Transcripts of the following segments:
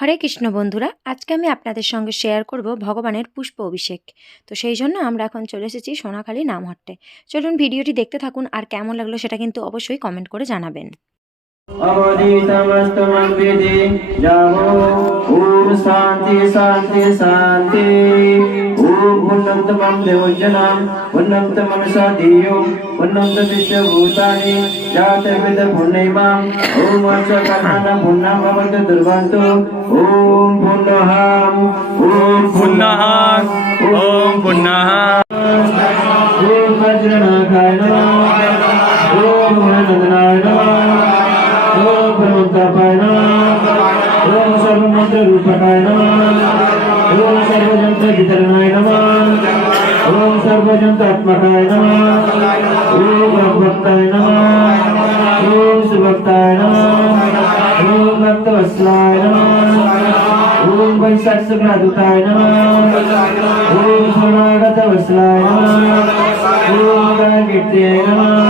হরে কৃষ্ণ বন্ধুরা, আজকে আমি আপনাদের সঙ্গে শেয়ার করব ভগবানের পুষ্প অভিষেক। তো সেই জন্য আমরা এখন চলে এসেছি সোনাখালী নামহট্টে। চলুন ভিডিওটি দেখতে থাকুন আর কেমন লাগল সেটা কিন্তু অবশ্যই কমেন্ট করে জানাবেন। पुण्यंत मम देवजनां पुण्यंत मनसा धियो पुण्यंत विश्वभूतानि जातविद पुण्यमां ॐ वर्षकर्णां पुण्यं भवत दुर्वन्तु ॐ पुनः ॐ पुनः ॐ पुनः ॐ वज्रनाथाय नमः ॐ महानंदनाय नमः ॐ परमतापाय नमः ॐ सर्वमंत्र रूपकाय नमः। ఓం సర్వజంత వితరణాయ నమ. ఓం సర్వజంతాత్మకాయ నమ. ఓం భక్తాయ నమ. ఓం సుభక్తాయ నమ. ఓం భక్తవత్సలాయ నమ. ఓం వైశాక్షుతాయ నమ. ఓం శరణాగతవత్సలాయ నమ. ఓం గాయత్ర్యాయ నమ.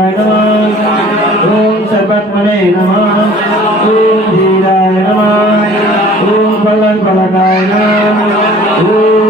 सचन्द्र विग्रहाय नमः ॐ सर्वात्मने नमः ॐ धीराय नमः ॐ बलक बलकाय नमः ॐ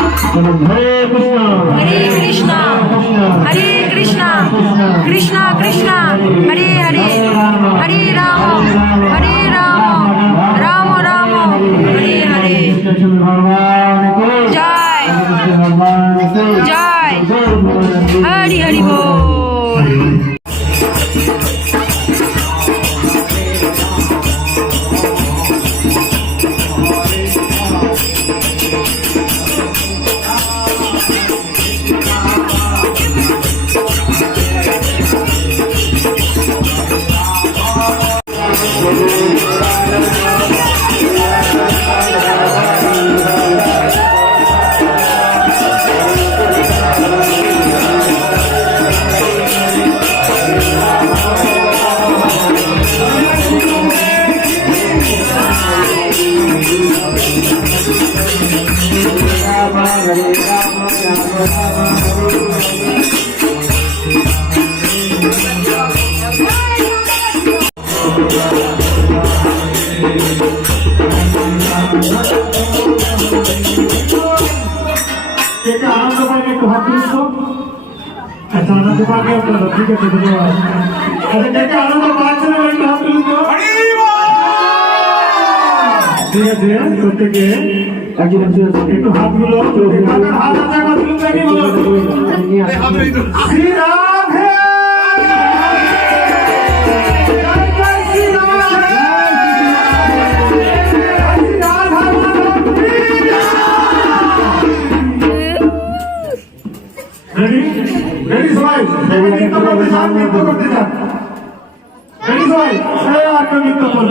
হরে কৃষ্ণ। হরে কৃষ্ণ। হরে কৃষ্ণ কৃষ্ণ কৃষ্ণ। হরে হরে। হরে রাম। হরে রাম। রাম রাম। হরে হরে। জয়। জয়। হরি হরি বল। এটা আনন্দ পাকে একটু হাত তুলুন তো আচ্ছা আনন্দ পাকে আপনারা ঠিক আছে ধন্যবাদ। আচ্ছা যাকে আনন্দ পাচ্ছে না একটু হাত তুলুন ঠিক আছে প্রত্যেকে। একটু হাতগুলো হাত আছে রেডি রেডি সবাই করতে চান নৃত্য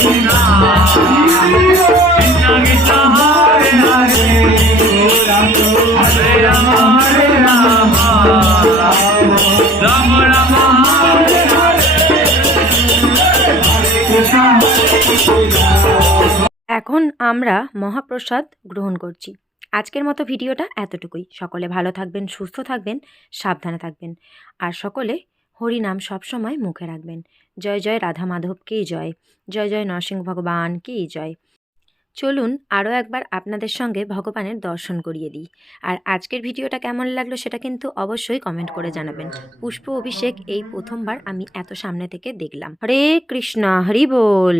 এখন আমরা মহাপ্রসাদ গ্রহণ করছি। আজকের মতো ভিডিওটা এতটুকুই। সকলে ভালো থাকবেন, সুস্থ থাকবেন, সাবধানে থাকবেন। আর সকলে হরি নাম সবসময় মুখে রাখবেন। জয় জয়, রাধা মাধবকেই জয়? জয় জয়, নরসিংহ ভগবানকেই জয়? চলুন আরও একবার আপনাদের সঙ্গে ভগবানের দর্শন করিয়ে দিই। আর আজকের ভিডিওটা কেমন লাগল সেটা কিন্তু অবশ্যই কমেন্ট করে জানাবেন। পুষ্প অভিষেক এই প্রথমবার আমি এত সামনে থেকে দেখলাম। হরে কৃষ্ণ, হরি বল!